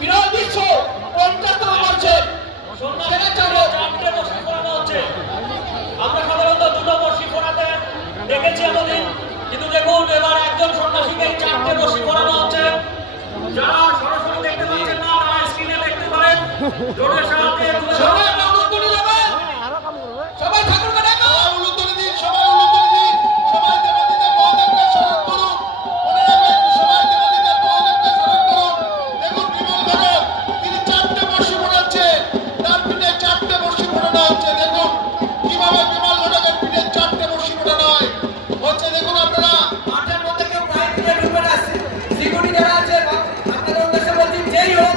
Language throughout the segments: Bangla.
বিরল দৃশ্য 50তম বর্ষের সেরা চালক চারটে বর্ষি ফোরানো হচ্ছে। আমরা সাধারণত দুটো বর্ষি ফোরাতে দেখেছি এতদিন, কিন্তু দেখুন এবার একজন সন্ন্যাসীকে চারটে বর্ষি ফোরানো হচ্ছে। যারা সরাসরি দেখতে পাচ্ছেন না তারা স্ক্রিনে দেখতে পারেন। জোরের সাহায্যে সবাই আমরা উলুধ্বনি দেবেন, সবাই ঠাকুরকে ডাকো, উলুধ্বনি দিন, সবাই উলুধ্বনি দিন, সবাই দেবাদিদেব মহাদেবকে স্মরণ করুন। মনে রাখবেন, সবাই দেবাদিদেব মহাদেবকে স্মরণ করুন। দেখুন বিমল ভগত, তিনি চারটে বর্ষি ফোটাচ্ছেন, তার পিঠে চারটে বর্ষি ফোটানো হচ্ছে। দেখুন কিভাবে বিমল ঘটকের পিঠে চারটে বর্ষি ফোটানো হয় হচ্ছে। দেখুন আপনারা মাঠের মধ্যে কেউ প্রায় দিয়ে ঢুকবে না। সিকিউরিটি যারা আছে আপনাদের উদ্দেশ্যে বলছি, যেই হোক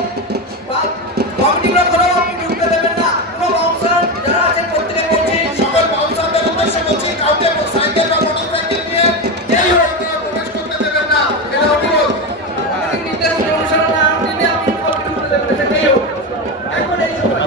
কমিটিগুলো কোনো ঢুকতে দেবেন না। কোনো বাউন্সার যারা আছেন প্রত্যেকে বলছি, সকল বাউন্সারদের উদ্দেশ্যে বলছি, কাউকে সাইকেল বা মোটরসাইকেল নিয়ে যেই হোক আপনারা প্রবেশ করতে দেবেন না, এটা অনুরোধ। নির্দেশনা অনুসরণ না নিলে আপনি কমিটি ঢুকতে দেবেন না, যেই হোক এখন এই সময়